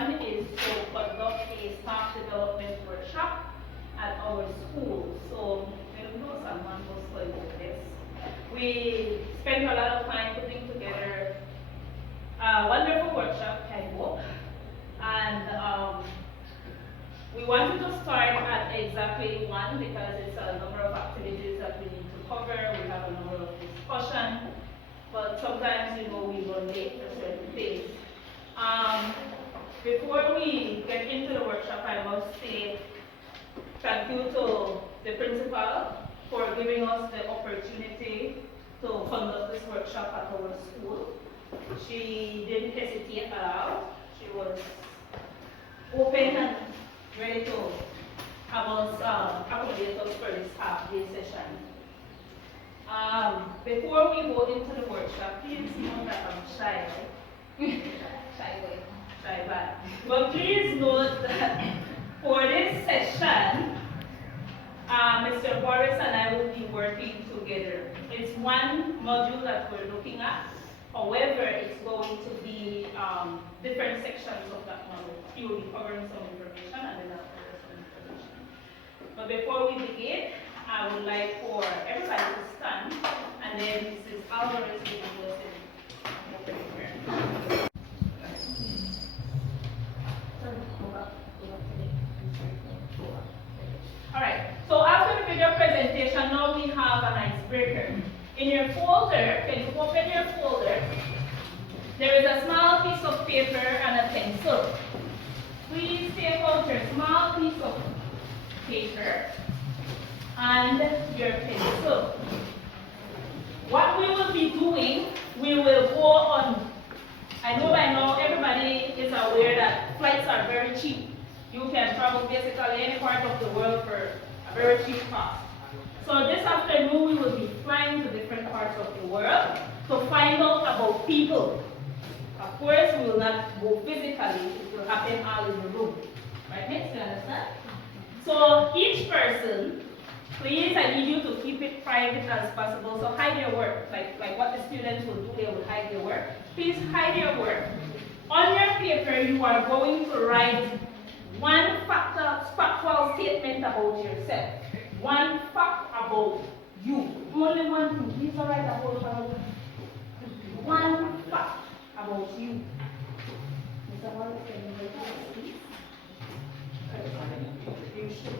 one is to conduct a staff development workshop at our school. So, you know, someone was going over this. We spent a lot of time putting together a wonderful workshop, I hope. And we wanted to start at exactly 1 because it's a number of activities that we need to cover. We have a number of discussion, but sometimes, you know, we run late for certain things. Before we get into the workshop, I must say thank you to the principal for giving us the opportunity to conduct this workshop at our school. She didn't hesitate at all. She was open and ready to have us accommodate us for this half-day session. Before we go into the workshop, please know that I'm shy, right? Shy bad. But please note that for this session, Mr. Juarez and I will be working together. It's one module that we're looking at. However, it's going to be different sections of that module. He will be covering some information and then I'll cover some information. But before we begin, I would like for everybody to stand, and then Mrs. Alvarez will be blessing opening prayer. All right, so after the video presentation, now we have an icebreaker. In your folder, can you open your folder? There is a small piece of paper and a pencil. Please take out your small piece of paper and your pencil. What we will be doing, we will go on. I know by now everybody is aware that flights are very cheap. You can travel basically any part of the world for a very cheap cost. So this afternoon we will be flying to different parts of the world to find out about people. Of course, we will not go physically, it will happen all in the room. Right, Miss? You understand? So each person, please, I need you to keep it private as possible. So hide your work, like what the students will do, they will hide their work. Please hide your work. On your paper, you are going to write one factual statement about yourself. One fact about you. Only one thing. Please write about one fact about you. Mr. Juarez, can you write this, please? You should.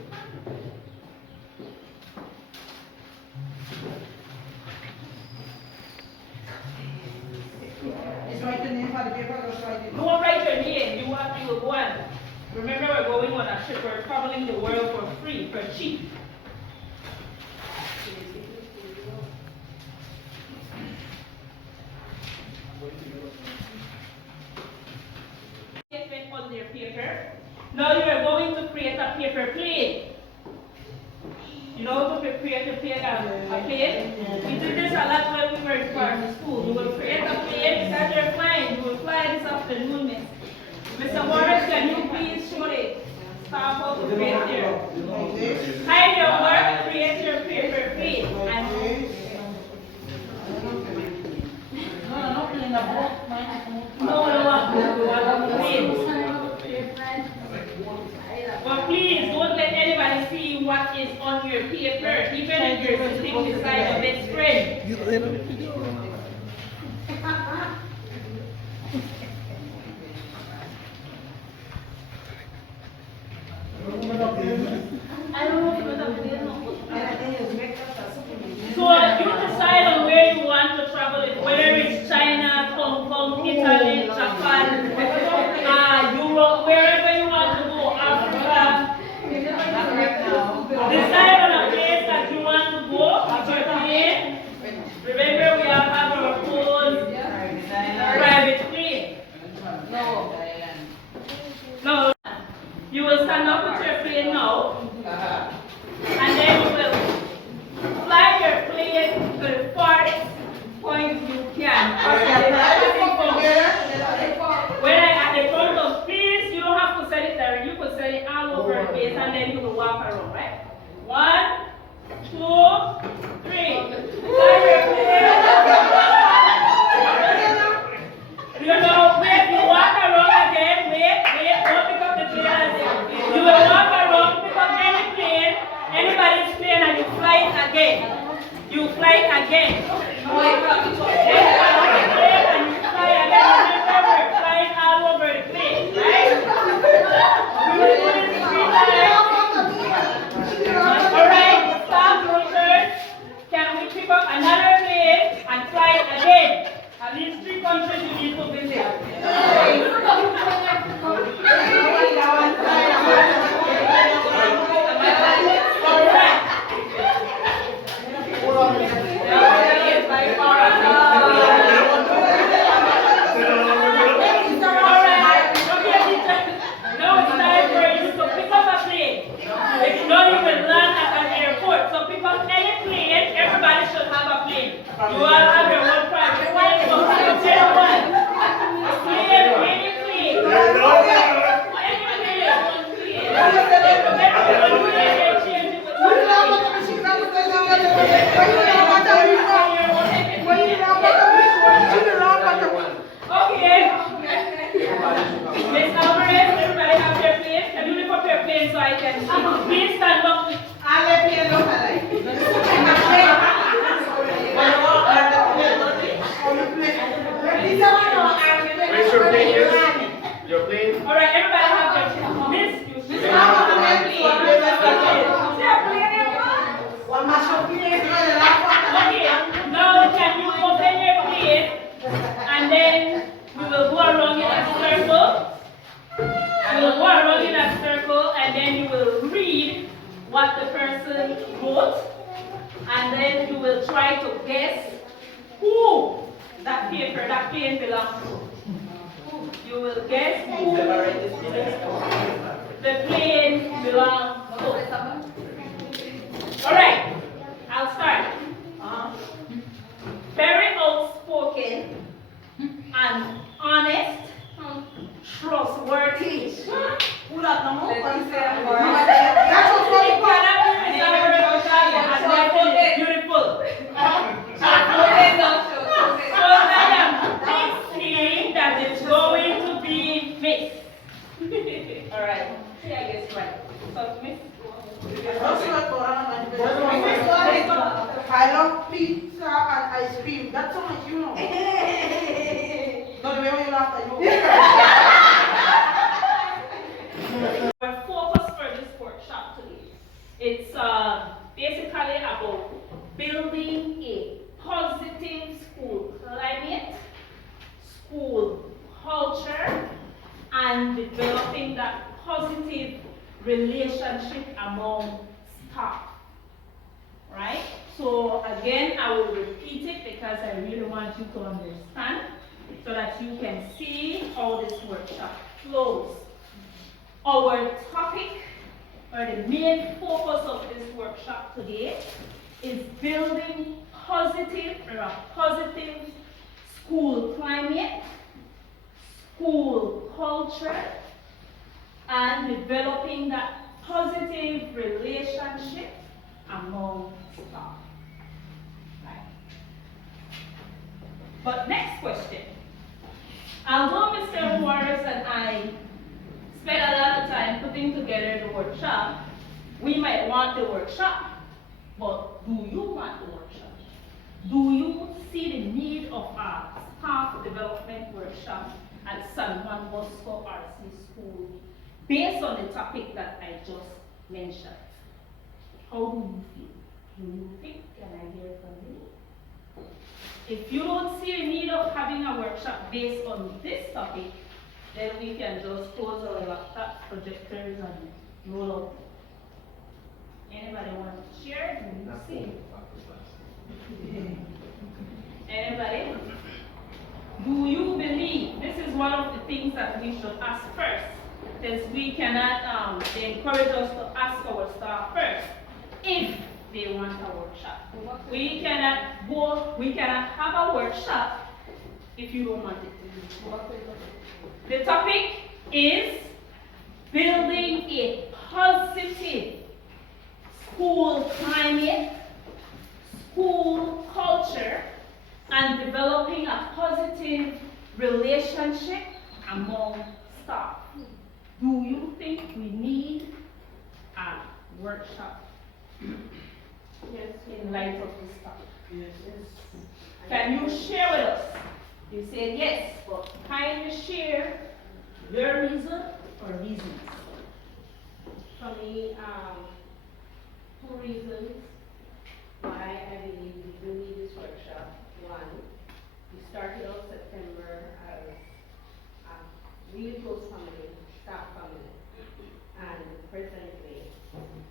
Is write the name on the paper or write it? Don't write your name. You will go on. Remember, we're going on a ship. We're traveling the world for free, for cheap. Statement on their paper. Now you are going to create a paper plane. You know how to create a plane? We did this a lot when we were in primary school. You will create a plane because you're flying. You will fly this afternoon, Miss. Mr. Juarez, can you please show the staff how to create their hide your work, create your paper plane. But please don't let anybody see what is on your paper, even if you're sitting beside your best friend. I don't know if it's a plane or so you decide on where you want to travel, whether it's China, Hong Kong, Italy, Japan, Europe, wherever you want to go, Africa. Decide on a place that you want to go with your plane. Remember, we have our own private plane. No. You will stand up with your plane now, and then you will fly your plane to the farthest point you can. When I at the front of, please, you don't have to set it there. You could set it all over the place, and then you will walk around, right? 1, 2, 3. Fly your plane. You know, wait, you walk around again, wait. again. You fly it again. Then and you fly again. Remember, we're flying all over the place, right? We will do this 3 times. Alright, stop, return. Can we pick up another plane and fly it again? At least 3 countries you need to visit. You all have your own private plane, so pick up anyone. Plane, any plane. Any plane, one plane. Everyone plane, they change it with Okay. Miss Alvarez, everybody have their plane? Can you lift up your plane so I can see? Please stand up. I'll let you know. Where's your plane? Your plane? Alright, everybody have their plane. Miss, you should have Okay, now can you open your plane and then we will go around in a circle. We will go around in a circle and then you will read what the person wrote and then you will try to guess who that paper, that plane belongs to. You will guess who the plane belongs to. Alright, I'll start. Very outspoken and honest, trustworthy. Who that number? Beautiful. So I am thinking that it's going to be Miss. Alright. See, I guess right. So Miss. I love pizza and ice cream. That's so much you know. No, the way when you laugh at you. Our focus for this workshop today, it's basically about building a positive school climate, school culture, and developing that positive relationship among staff. Right? So again, I will repeat it because I really want you to understand so that you can see how this workshop flows. Our topic, or the main focus of this workshop today, is building a positive school climate, school culture, and developing that positive relationship among staff. Right. But next question. Although Mr. Juarez and I spent a lot of time putting together the workshop, we might want the workshop, but do you want the workshop? Do you see the need of a staff development workshop at San Juan Bosco RC School based on the topic that I just mentioned? How do you feel? Do you think? Can I hear from you? If you don't see the need of having a workshop based on this topic, then we can just close our laptop projectors and roll out. Anybody want to share? Do you see? Anybody? Do you believe? This is one of the things that we should ask first, because we cannot, they encourage us to ask our staff first if they want a workshop. We cannot have a workshop if you don't want it. The topic is building a positive school climate, school culture, and developing a positive relationship among staff. Do you think we need a workshop? Yes. In light of this topic? Yes. Can you share with us? You said yes, but can you share your reason or reasons? For me, two reasons why I believe we do need this workshop. One, we started out September as a really close family, staff family, and presently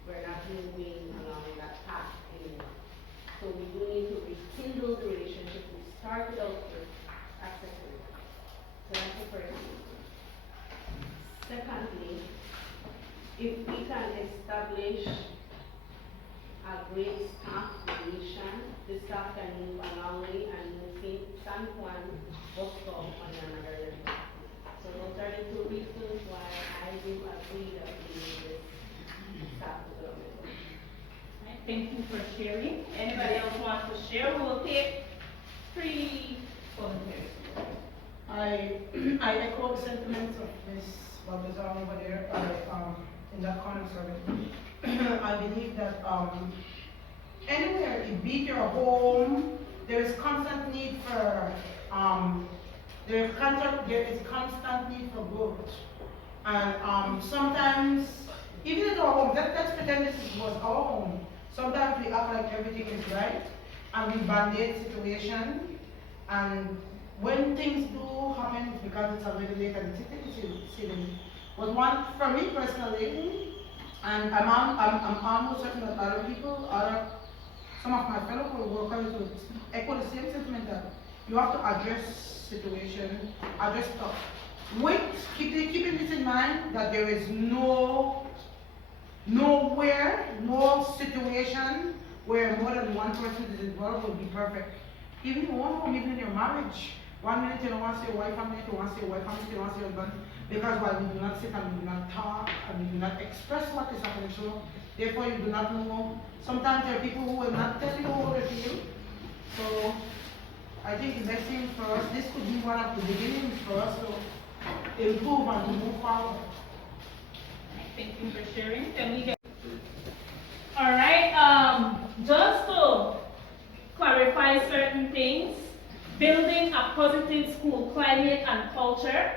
we're not moving along that path anymore. So we do need to rekindle the relationship we started out with as secondary. So that's the first thing. Secondly, if we can establish a great staff relation, the staff can move a long way and move in San Juan, Bosco on another level. So those are the two reasons why I do agree that we need this staff development. Right, thank you for sharing. Anybody else want to share? We will take 3 volunteers. I echo the sentiments of Ms. Babazan over there, in that corner, sorry. I believe that, anywhere, it be your home, there is constant need for, there is constant need for growth. And, sometimes, even at our home, let's pretend this was our home. Sometimes we act like everything is right, and we band-aid situation, and when things do happen, it's because it's already late and it's silly. But one, for me personally, and I'm almost certain that other people, some of my fellow workers would echo the same sentiment that you have to address situation, address stuff. Keeping this in mind that there is no situation where more than one person is involved will be perfect. Even in your own home, even in your marriage. 1 minute you don't want to say wife, 1 minute you want to say wife, 1 minute you want to say husband, because while we do not sit and we do not talk and we do not express what is happening, so therefore you do not know. Sometimes there are people who will not tell you how they feel. So I think the best thing for us, this could be one of the beginnings for us to improve and to move forward. Thank you for sharing. Can we get? All right. Just to clarify certain things, building a positive school climate and culture.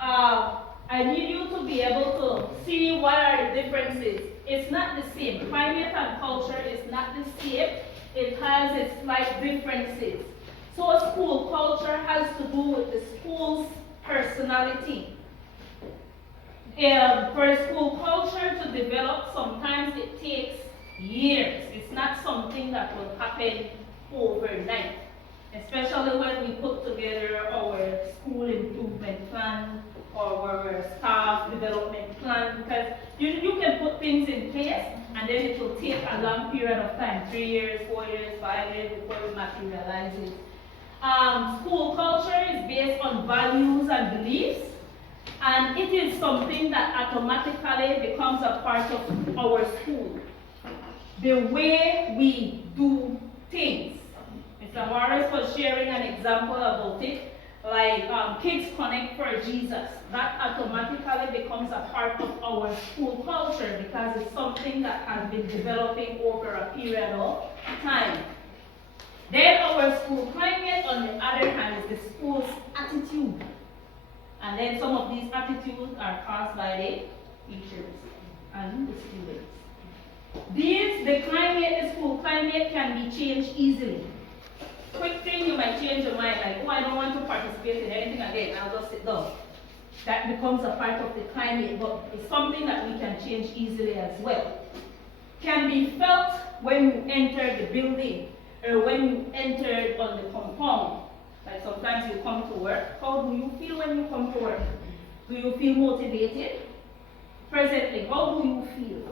I need you to be able to see what are the differences. It's not the same. Climate and culture is not the same. It has its slight differences. So a school culture has to do with the school's personality. For a school culture to develop, sometimes it takes years. It's not something that will happen overnight, especially when we put together our school improvement plan or our staff development plan, because you can put things in place and then it will take a long period of time, 3 years, 4 years, 5 years before it materializes. School culture is based on values and beliefs, and it is something that automatically becomes a part of our school. The way we do things. Mr. Juarez was sharing an example about it, like Kids Connect for Jesus. That automatically becomes a part of our school culture because it's something that has been developing over a period of time. Then our school climate, on the other hand, is the school's attitude. And then some of these attitudes are caused by the teachers and the students. The school climate can be changed easily. Quick thing, you might change your mind, like, oh, I don't want to participate in anything again, I'll just sit down. That becomes a part of the climate, but it's something that we can change easily as well. Can be felt when you enter the building or when you enter on the compound. Like sometimes you come to work. How do you feel when you come to work? Do you feel motivated? Presently, how do you feel?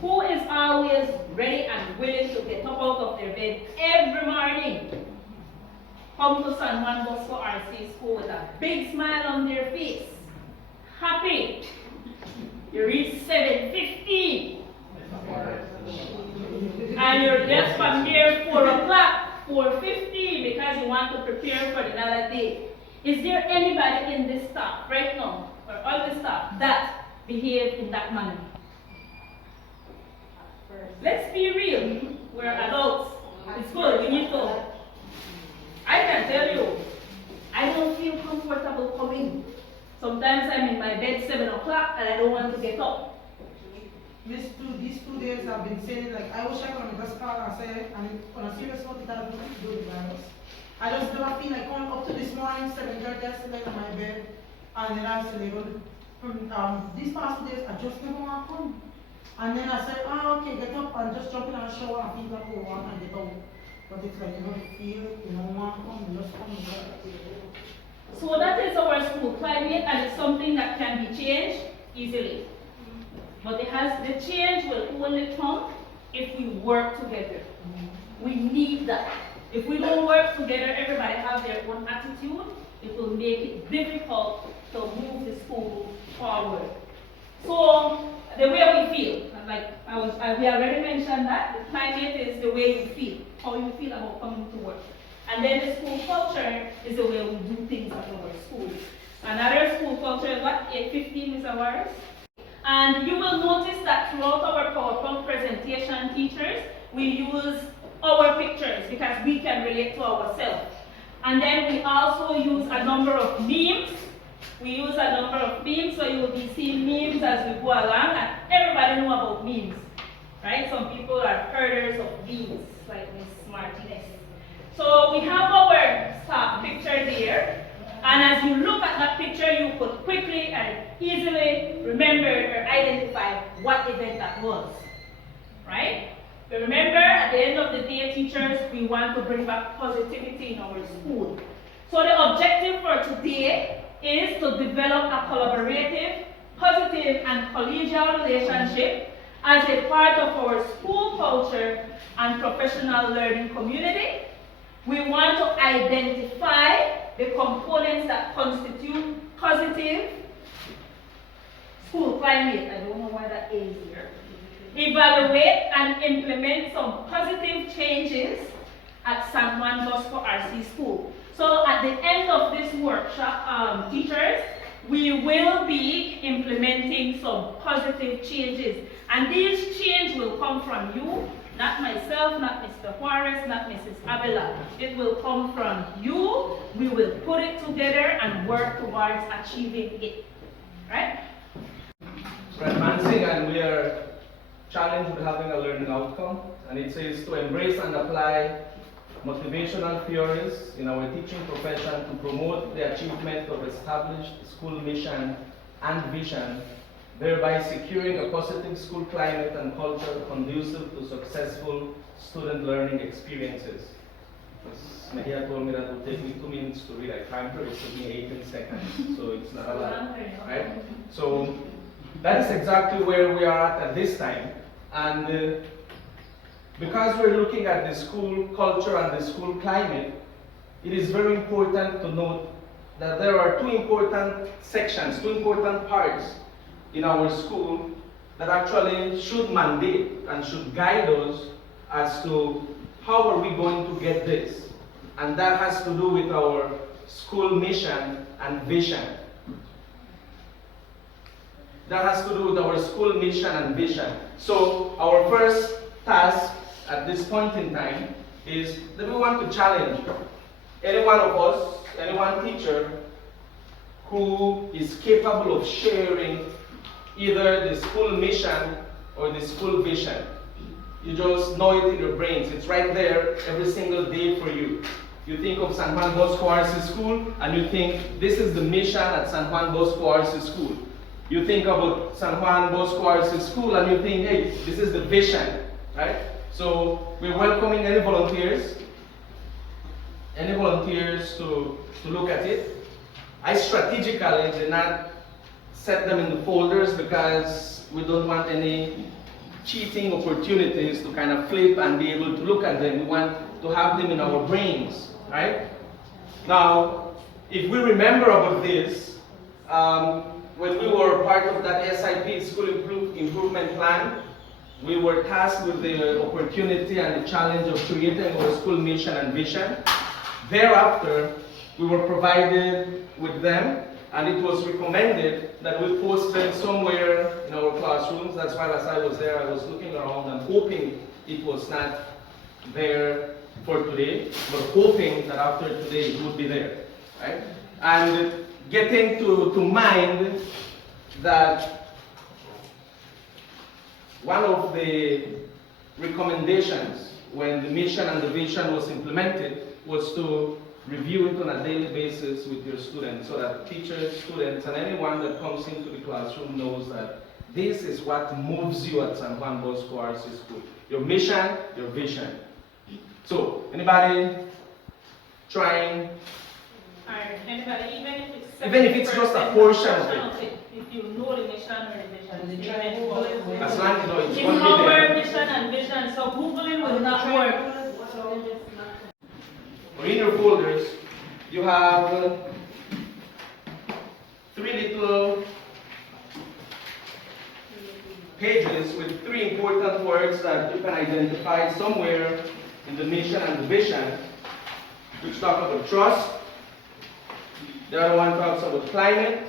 Who is always ready and willing to get up out of their bed every morning? Come to San Juan Bosco RC school with a big smile on their face. Happy. You reach 7:50. And you're just from here 4 o'clock, 4:50, because you want to prepare for another day. Is there anybody in this staff right now, or all the staff, that behave in that manner? First, let's be real. We're adults. It's good. We need to. I can tell you, I don't feel comfortable coming. Sometimes I'm in my bed 7 o'clock and I don't want to get up. These 2 days I've been saying, like, I was checking on the bus car and say, and on a serious note, it has nothing to do with the virus. I just never feel like going up to this morning, 7:30, I sit in my bed, and then I said, from these past 2 days, I just never want to come. And then I said, oh, okay, get up and just jump in and shower and feel like, oh, and get out. But it's like, you don't feel, you don't want to come, you just come. So that is our school climate, and it's something that can be changed easily. But the change will only come if we work together. We need that. If we don't work together, everybody have their own attitude, it will make it difficult to move the school forward. So the way we feel, like we already mentioned that, the climate is the way you feel, how you feel about coming to work. And then the school culture is the way we do things at our school. Another school culture is what? 8:15, Mr. Juarez? And you will notice that throughout our PowerPoint presentation, teachers, we use our pictures because we can relate to ourselves. And then we also use a number of memes. We use a number of memes, so you will be seeing memes as we go along, and everybody knows about memes, right? Some people are herders of memes, like Miss Martinez. So we have our staff picture there. And as you look at that picture, you could quickly and easily remember or identify what event that was, right? But remember, at the end of the day, teachers, we want to bring back positivity in our school. So the objective for today is to develop a collaborative, positive, and collegial relationship as a part of our school culture and professional learning community. We want to identify the components that constitute positive school climate. I don't know why that is here. Evaluate and implement some positive changes at San Juan Bosco RC School. So at the end of this workshop, teachers, we will be implementing some positive changes. And these changes will come from you, not myself, not Mr. Juarez, not Mrs. Abela. It will come from you. We will put it together and work towards achieving it. Right? We're advancing and we are challenged with having a learning outcome. And it says to embrace and apply motivational theories in our teaching profession to promote the achievement of established school mission and vision, thereby securing a positive school climate and culture conducive to successful student learning experiences. Ms. Mejia told me that it would take me 2 minutes to read. I timed her, it took me 18 seconds, so it's not a lot, right? So that is exactly where we are at this time. And because we're looking at the school culture and the school climate, it is very important to note that there are two important sections, two important parts in our school that actually should mandate and should guide us as to how are we going to get this. And that has to do with our school mission and vision. That has to do with our school mission and vision. So our first task at this point in time is that we want to challenge any one of us, any one teacher who is capable of sharing either the school mission or the school vision. You just know it in your brains. It's right there every single day for you. You think of San Juan Bosco RC School and you think this is the mission at San Juan Bosco RC School. You think about San Juan Bosco RC School and you think, hey, this is the vision, right? So we're welcoming any volunteers to look at it. I strategically did not set them in the folders because we don't want any cheating opportunities to kind of flip and be able to look at them. We want to have them in our brains, right? Now, if we remember about this, when we were part of that SIP, School Improvement Plan, we were tasked with the opportunity and the challenge of creating our school mission and vision. Thereafter, we were provided with them and it was recommended that we post them somewhere in our classrooms. That's why as I was there, I was looking around and hoping it was not there for today, but hoping that after today it would be there, right? And getting to mind that one of the recommendations when the mission and the vision was implemented was to review it on a daily basis with your students so that teachers, students, and anyone that comes into the classroom knows that this is what moves you at San Juan Bosco RC School. Your mission, your vision. So, anybody trying? Anybody, Even if it's just a portion of it. If you know the mission or the vision, As long as you know it's it's going to not be there. word mission and vision, so Googling will not work. Or in your folders, you have 3 little pages with 3 important words that you can identify somewhere in the mission and the vision, which talk about trust. The other one talks about climate,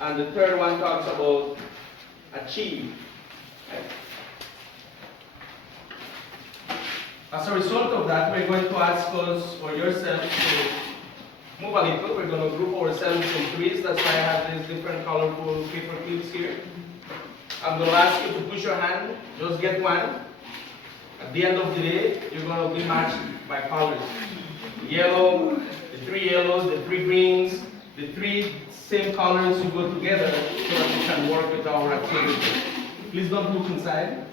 and the third one talks about achieve. Right? As a result of that, we're going to ask us or yourself to move a little. We're going to group ourselves in threes. That's why I have these different colorful paper clips here. I'm going to ask you to push your hand. Just get one. At the end of the day, you're going to be matched by colors. Yellow, the 3 yellows, the 3 greens, the 3 same colors you go together so that we can work with our activity. Please don't look inside.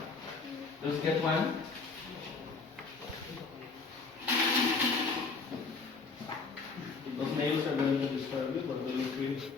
Just get one. Those nails are going to disturb you, but they look pretty.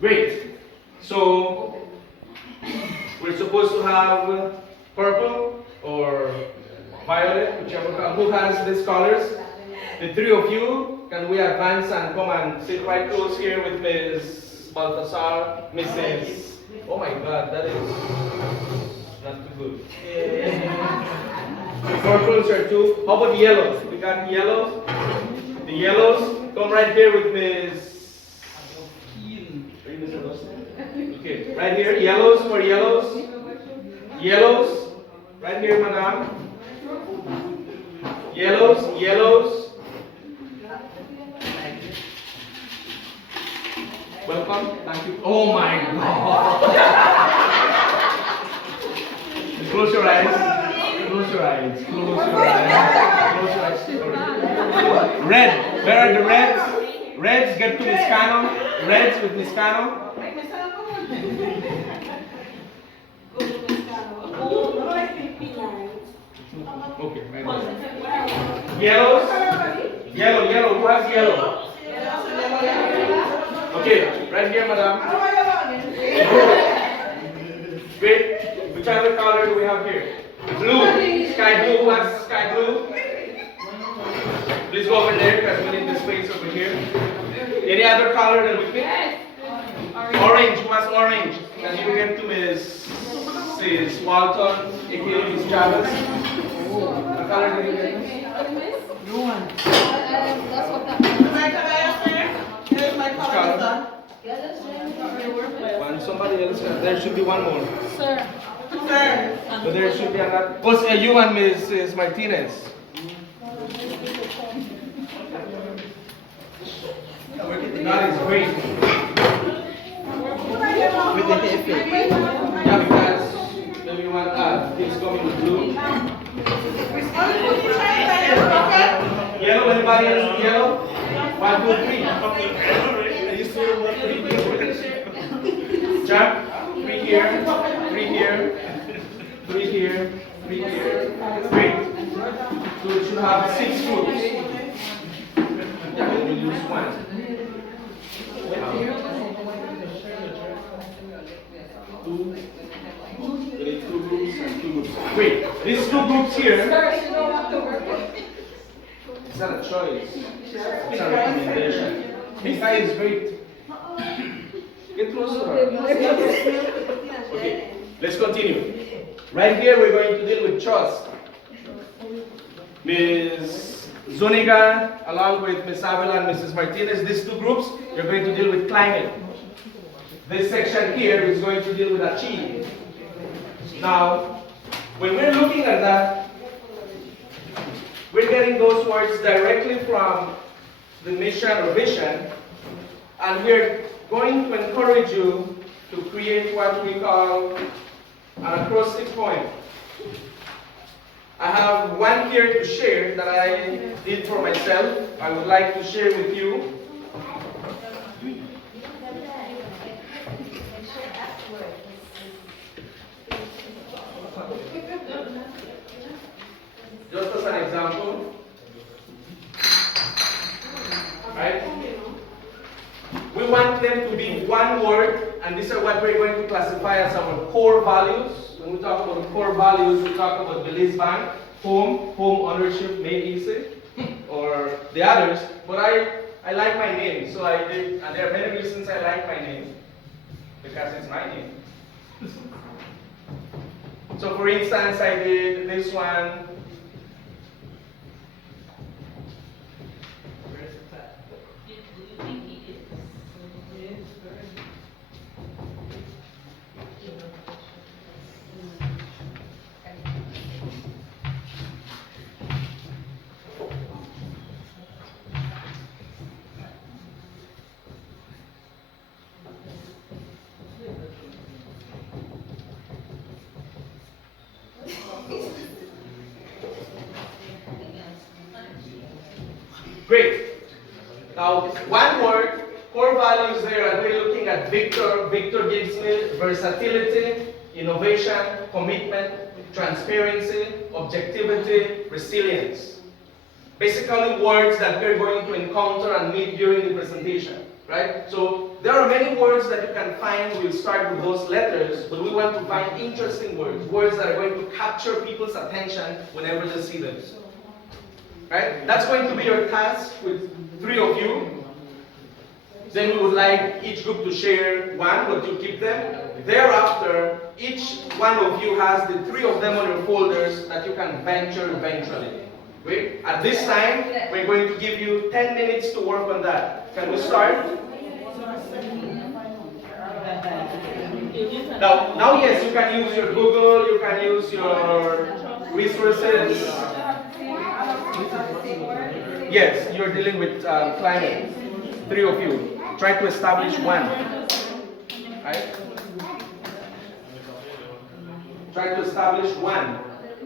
Great. So we're supposed to have purple or violet, whichever color. Who has these colors? The 3 of you, can we advance and come and sit right close here with Ms. Balthasar, Mrs. Oh my God, that is not too good. The purples are 2. How about the yellows? We got yellows. The yellows, come right here with Ms. Okay, right here, yellows for yellows. Yellows, right here, madam. Yellows, yellows. Welcome, thank you. Oh my God. Close your eyes. Close your eyes. Close your eyes. Close your eyes. Sorry. Red, where are the reds? Reds, get to Niscano. Reds with Niscano. Okay, right. Yellows? Yellow. Who has yellow? Okay, right here, madam. Great. Which other color do we have here? Blue. Sky blue. Who has sky blue? Please go over there because we need the space over here. Any other color that we pick? Orange. Who has orange? Can you give to Mrs. Walton? aka Miss Chavez. What color did you get? No one. That's what that means. My color, sir? Here's my color, son. One, somebody else. There should be one more. Sir. Sir. So there should be another. What's you and Mrs. Martinez? That is great. Yeah, because maybe one kids coming with blue. Yellow, anybody else with yellow? 1, 2, 3. Are you still 1, 3? Jump. 3 here, 3 here, 3 here, 3 here. Great. So it should have 6 groups. Yeah, we will use 1. Two. We need 2 groups and 2 groups. Great. These 2 groups here. It's not a choice. It's a recommendation. This guy is great. Get closer. Okay, let's continue. Right here, we're going to deal with trust. Ms. Zuniga, along with Ms. Avila and Mrs. Martinez, these 2 groups, you're going to deal with climate. This section here is going to deal with achieve. Now, when we're looking at that, we're getting those words directly from the mission or vision, and we're going to encourage you to create what we call an acrostic poem. I have one here to share that I did for myself. I would like to share with you. Just as an example, right? We want them to be one word, and these are what we're going to classify as our core values. When we talk about core values, we talk about Belize Bank, home ownership, made easy, or the others. But I like my name, so I did, and there are many reasons I like my name, because it's my name. So for instance, I did this one. Great. Now, one word, core values there, and we're looking at Victor. Victor gives me versatility, innovation, commitment, transparency, objectivity, resilience. Basically words that we're going to encounter and meet during the presentation, right? So there are many words that you can find. We'll start with those letters, but we want to find interesting words, words that are going to capture people's attention whenever they see them. Right? That's going to be your task with 3 of you. Then we would like each group to share one, but you keep them. Thereafter, each one of you has the 3 of them on your folders that you can venture eventually. Wait, at this time, we're going to give you 10 minutes to work on that. Can we start? Now yes, you can use your Google, you can use your resources. Yes, you're dealing with climate. 3 of you. Try to establish one. Right? Try to establish one.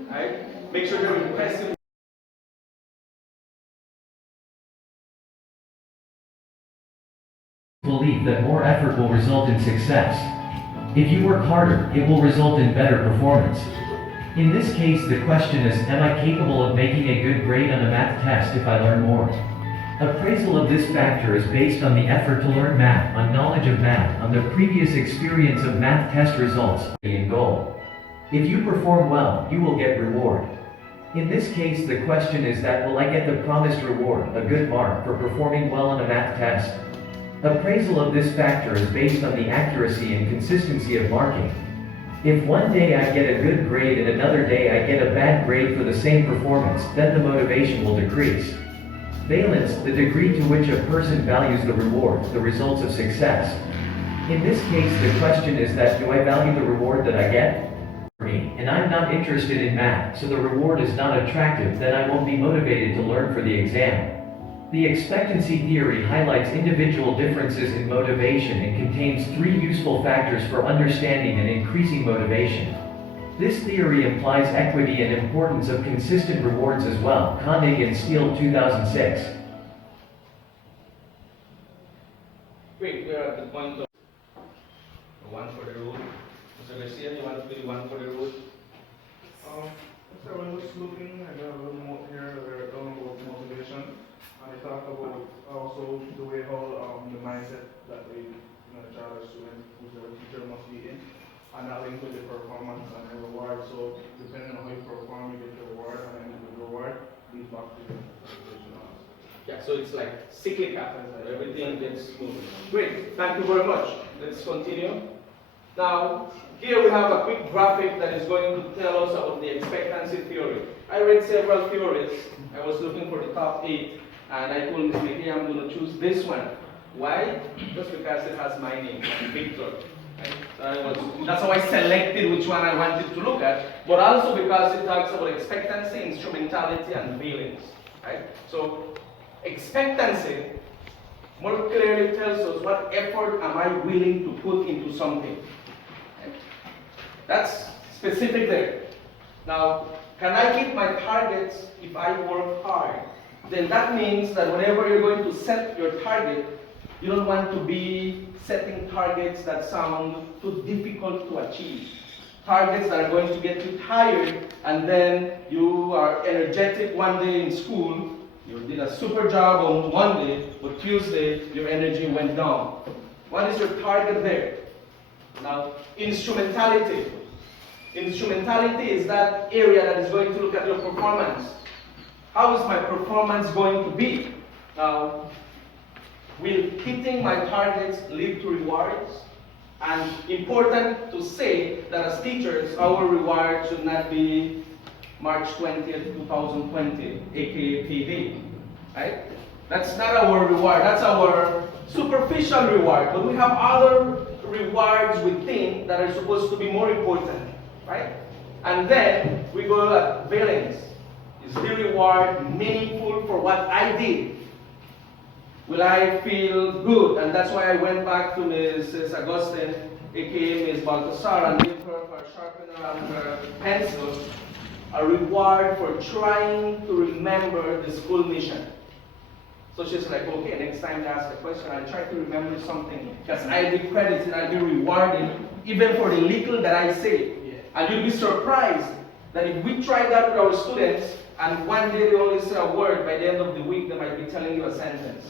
Right? Make sure you're impressive. Believe that more effort will result in success. If you work harder, it will result in better performance. In this case, the question is, am I capable of making a good grade on a math test if I learn more? Appraisal of this factor is based on the effort to learn math, on knowledge of math, on the previous experience of math test results, and goal. If you perform well, you will get reward. In this case, the question is that will I get the promised reward, a good mark, for performing well on a math test? Appraisal of this factor is based on the accuracy and consistency of marking. If one day I get a good grade and another day I get a bad grade for the same performance, then the motivation will decrease. Valence, the degree to which a person values the reward, the results of success. In this case, the question is that, do I value the reward that I get? For me, and I'm not interested in math, so the reward is not attractive, then I won't be motivated to learn for the exam. The expectancy theory highlights individual differences in motivation and contains 3 useful factors for understanding and increasing motivation. This theory implies equity and importance of consistent rewards as well. Koenig and Steele, 2006. Great, we're at the point of one for the road. Mr. Garcia, you want to be one for the road? So I was looking, I got a little more here, we're talking about motivation. And I talk about also the way how the mindset that the child or student who's their teacher must be in. And that linked with the performance and the reward. So depending on how you perform, you get the reward, and then the reward leads back to the motivation. Yeah, so it's like cyclical. Everything gets moving. Great, thank you very much. Let's continue. Now, here we have a quick graphic that is going to tell us about the expectancy theory. I read several theories. I was looking for the top 8, and I told Ms. Mejia I'm going to choose this one. Why? Just because it has my name, Victor. Right? So that's how I selected which one I wanted to look at, but also because it talks about expectancy, instrumentality, and valence. Right? So, expectancy more clearly tells us what effort am I willing to put into something. That's specific there. Now, can I hit my targets if I work hard? Then that means that whenever you're going to set your target, you don't want to be setting targets that sound too difficult to achieve. Targets that are going to get you tired, and then you are energetic one day in school, you did a super job on one day, but Tuesday your energy went down. What is your target there? Now, instrumentality. Instrumentality is that area that is going to look at your performance. How is my performance going to be? Now, will hitting my targets lead to rewards? And important to say that as teachers, our reward should not be March 20th, 2020, aka PD. Right? That's not our reward, that's our superficial reward. But we have other rewards we think that are supposed to be more important. Right? And then we go at valence. Is the reward meaningful for what I did? Will I feel good? And that's why I went back to Mrs. Augustine, aka Ms. Baltasar, and gave her her sharpener and her pencil a reward for trying to remember the school mission. So she's like, okay, next time they ask a question, I'll try to remember something, because I'll be credited, I'll be rewarded, even for the little that I say. And you'll be surprised that if we try that with our students, and one day they only say a word, by the end of the week they might be telling you a sentence.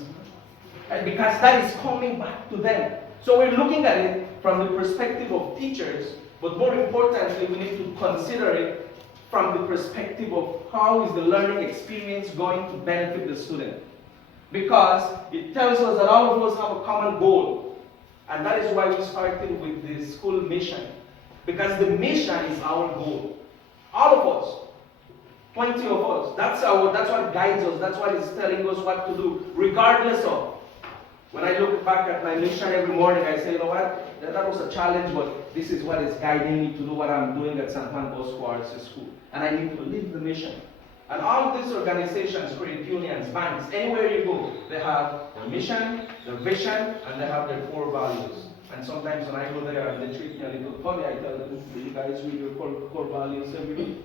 And because that is coming back to them. So we're looking at it from the perspective of teachers, but more importantly, we need to consider it from the perspective of how is the learning experience going to benefit the student. Because it tells us that all of us have a common goal. And that is why we started with the school mission. Because the mission is our goal. All of us. 20 of us. That's what guides us. That's what is telling us what to do, regardless of. When I look back at my mission every morning, I say, you know what? That was a challenge, but this is what is guiding me to do what I'm doing at San Juan Bosco Arts School. And I need to live the mission. And all of these organizations, credit unions, banks, anywhere you go, they have their mission, their vision, and they have their core values. And sometimes when I go there and they treat me a little funny, I tell them, do you guys read your core values every week?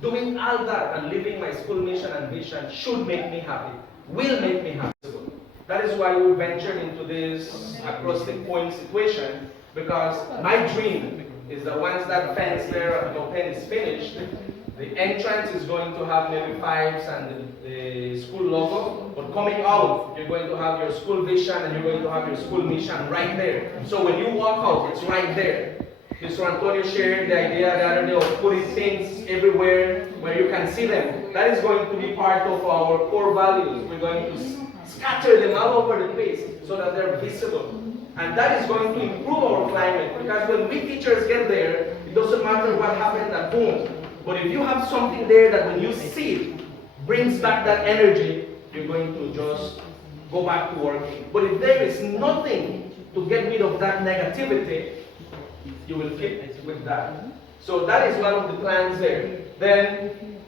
Doing all that and living my school mission and vision should make me happy, will make me happy. That is why we ventured into this acrostic point situation, because my dream is that once that fence there at the pen is finished, the entrance is going to have maybe 5s and the school logo, but coming out, you're going to have your school vision and you're going to have your school mission right there. So when you walk out, it's right there. Mr. Antonio shared the idea the other day of putting things everywhere where you can see them. That is going to be part of our core values. We're going to scatter them all over the place so that they're visible. And that is going to improve our climate, because when we teachers get there, it doesn't matter what happened at home. But if you have something there that when you see it, brings back that energy, you're going to just go back to working. But if there is nothing to get rid of that negativity, you will keep with that. So that is one of the plans there. Then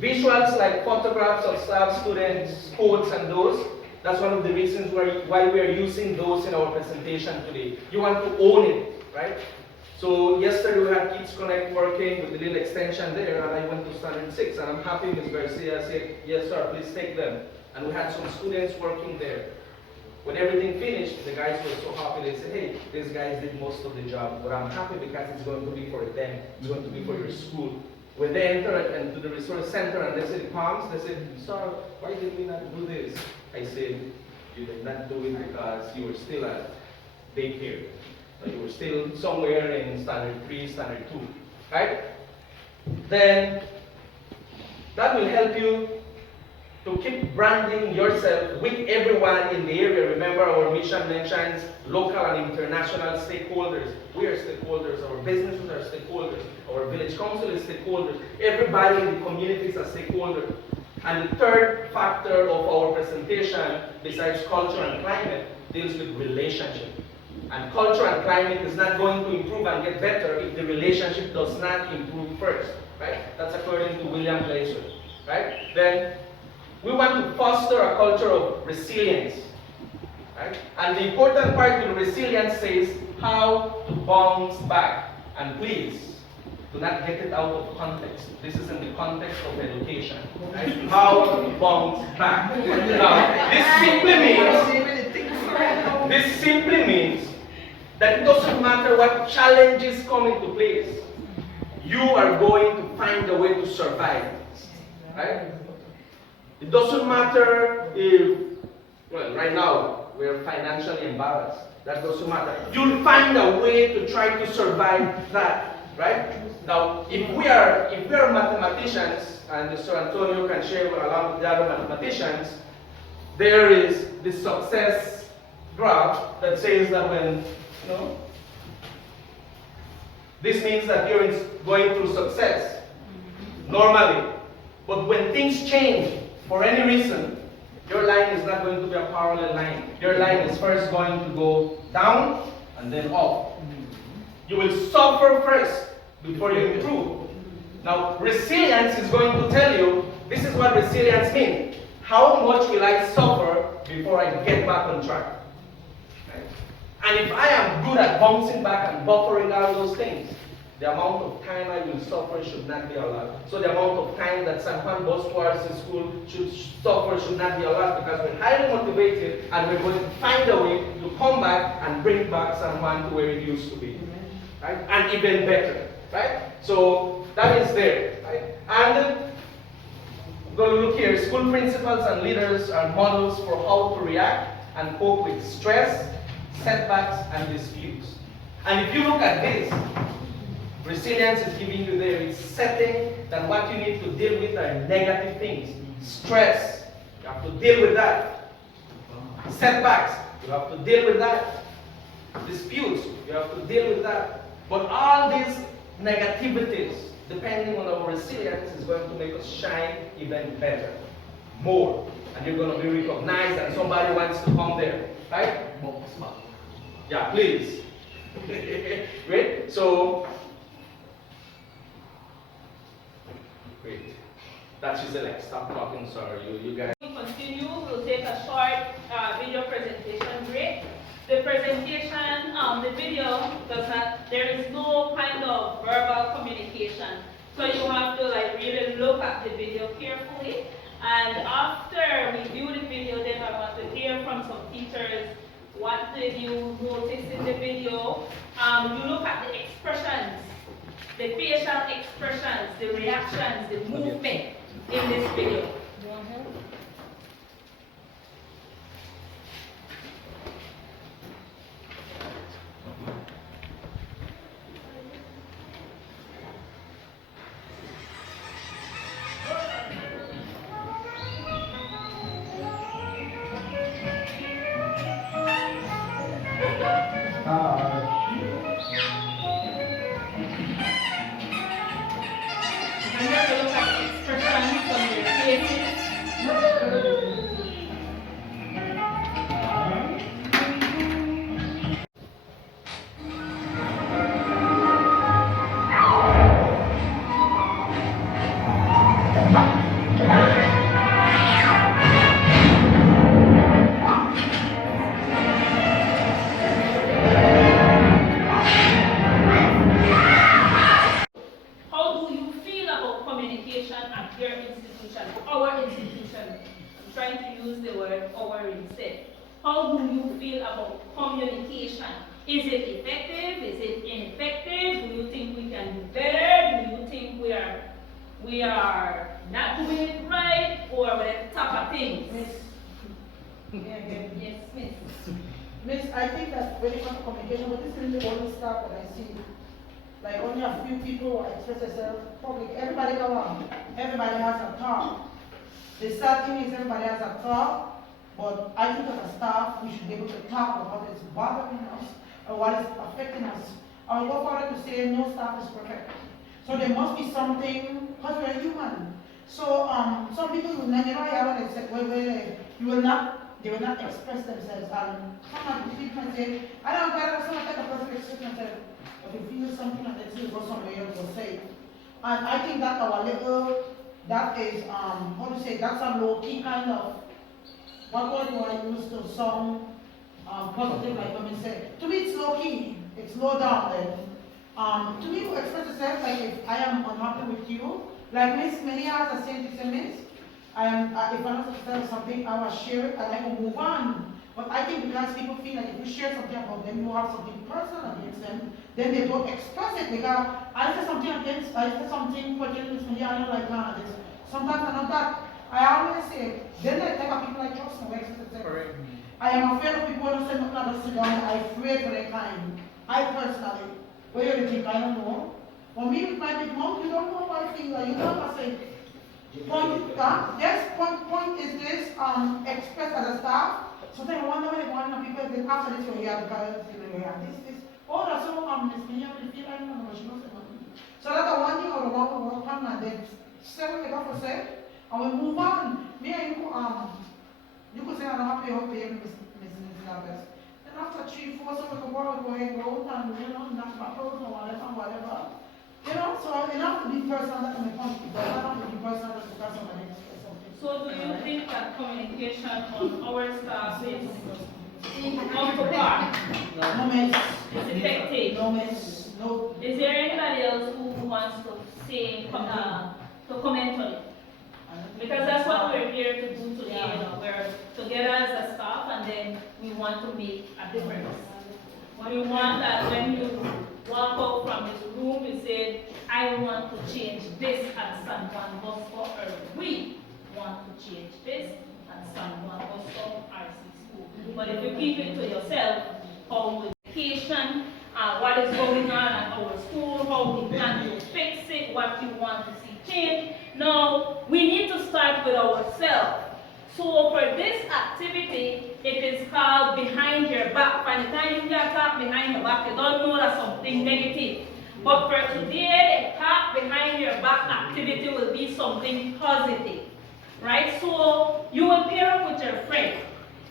visuals like photographs of staff, students, quotes, and those. That's one of the reasons why we are using those in our presentation today. You want to own it, right? So yesterday we had Kids Connect working with the little extension there, and I went to Standard 6, and I'm happy Ms. Garcia said, yes sir, please take them. And we had some students working there. When everything finished, the guys were so happy. They said, hey, these guys did most of the job, but I'm happy because it's going to be for them. It's going to be for your school. When they enter into the resource center and they said palms, they said, sir, why did we not do this? I said, you did not do it because you were still at daycare. You were still somewhere in standard 3, standard 2, right? Then that will help you to keep branding yourself with everyone in the area. Remember, our mission mentions local and international stakeholders. We are stakeholders, our businesses are stakeholders, our village council is stakeholders, everybody in the community is a stakeholder. And the third factor of our presentation, besides culture and climate, deals with relationship. And culture and climate is not going to improve and get better if the relationship does not improve first, right? That's according to William Glaser, right? Then we want to foster a culture of resilience, right? And the important part of resilience says how to bounce back. And please, do not get it out of context. This is in the context of education, right? How to bounce back. Now, this simply means that it doesn't matter what challenges come into place, you are going to find a way to survive, right? It doesn't matter if, well, right now, we're financially embarrassed. That doesn't matter. You'll find a way to try to survive that, right? Now, if we are mathematicians, and Mr. Antonio can share along with the other mathematicians, there is the success graph that says that when, this means that you're going through success, normally. But when things change, for any reason, your line is not going to be a parallel line. Your line is first going to go down and then up. You will suffer first before you improve. Now, resilience is going to tell you, this is what resilience means. How much will I suffer before I get back on track? Right? And if I am good at bouncing back and buffering out those things, the amount of time I will suffer should not be a lot. So the amount of time that San Juan Bosco school should suffer should not be a lot, because we're highly motivated and we're going to find a way to come back and bring back San Juan to where it used to be. Right? And even better. Right? So that is there. Right? And go look here. School principals and leaders are models for how to react and cope with stress, setbacks, and disputes. And if you look at this, resilience is giving you there. It's setting that what you need to deal with are negative things. Stress, you have to deal with that. Setbacks, you have to deal with that. Disputes, you have to deal with that. But all these negativities, depending on our resilience, is going to make us shine even better, more. And you're going to be recognized and somebody wants to come there. Right? Yeah, please. Great. So, great. That's just like, stop talking, sorry. You guys. We continue, we'll take a short video presentation break. The presentation, the video does not, there is no kind of verbal communication. So you have to really look at the video carefully. And after we view the video, then I want to hear from some teachers, what did you notice in the video? You look at the expressions, the facial expressions, the reactions, the movement in this video. Remember to look at the expressions on your faces. How do you feel about communication at your institution, our institution? I'm trying to use the word our instead. How do you feel about communication? Is it effective? Is it ineffective? Do you think we can do better? Do you think we are not doing it right, or with type of things? Miss, Yes, Miss. Miss, I think that when it comes to communication, but this is the only stuff that I see. Like only a few people express themselves public. Everybody go on. Everybody has a talk. The sad thing is everybody has a talk, but I think as a staff, we should be able to talk about what is bothering us or what is affecting us. I will go further to say no staff is perfect. So there must be something, because we're human. So some people will not, I have an except where they will not express themselves. And some of the people can say, I don't know, some type of person express themselves. But if you feel something and then you go somewhere else to say it. And I think that our little, that is, how do you say, that's a low-key kind of, what word do I use to sound positive, like when we say, to me it's low-key, it's low down then. To me, to express yourself, like if I am unhappy with you, like Miss Mejia has the same thing, Miss, if I'm not understand something, I will share it and I will move on. But I think because people feel like if you share something about them, you have something personal against them, then they don't express it. Because I said something pertaining to me, I don't like that. Sometimes I'm not that. I always say, then the type of people I trust me, correct. I am afraid of people who don't say nothing, I don't sit down, I'm afraid for their kind. I personally, what do you think? I don't know. For me, with my big mouth, you don't know what I feel. You know what I say. Point is this, express as a staff. Sometimes I wonder when one of people, then after this, you have the colors, you have this. Oh, that's so, Miss Mejia, we feel like, no, she knows nothing. So that's the one thing or the one we work on, and then say what they got to say, and we move on. Me and you could say, I'm not happy, Miss Navis. And after 3, 4, so we can go and go and, knock battles or whatever. So it have to be personal, that's my point. It doesn't have to be personal, that's because somebody express something. So do you think that communication on our staff is up to par? No, miss. Is effective? No, miss. No. Is there anybody else who wants to say, to comment on it? Because that's what we're here to do today. We're together as a staff, and then we want to make a difference. We want that when you walk out from this room, you say, I want to change this at Stann Bosco, or we want to change this at Stann Bosco RC School. But if you keep it to yourself, how with education, what is going on at our school, how we plan to fix it, what you want to see change. Now, we need to start with ourselves. So for this activity, it is called behind your back. By the time you talk behind your back, you don't know that's something negative. But for today, the talk behind your back activity will be something positive. Right? So you will pair up with your friend.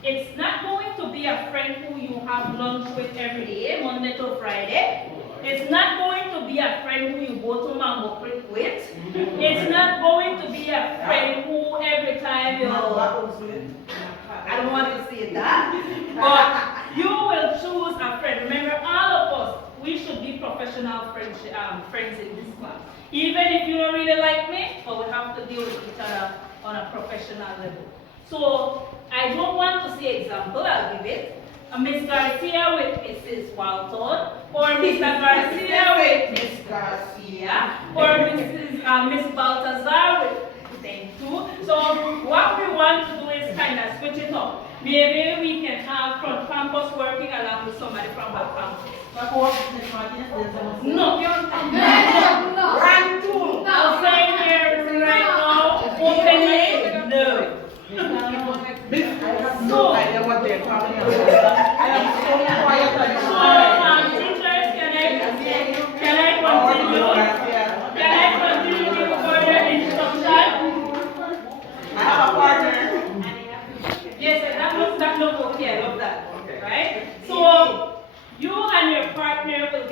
It's not going to be a friend who you have lunch with every day, Monday to Friday. It's not going to be a friend who you go to Mango Creek with. It's not going to be a friend who every time you... I don't want to say that. But you will choose a friend. Remember, all of us, we should be professional friends in this class. Even if you don't really like me, but we have to deal with each other on a professional level. So, I don't want to say example, I'll give it. Miss Garcia with Mrs. Walton, or Mr. Garcia with Miss Garcia, or Miss Baltazar with them too. So what we want to do is kind of switch it up. Maybe we can have from campus working along with somebody from back campus. No, No. Rank 2. I'll say here right now, openly, no. I have no idea what they're talking about. I am so quiet.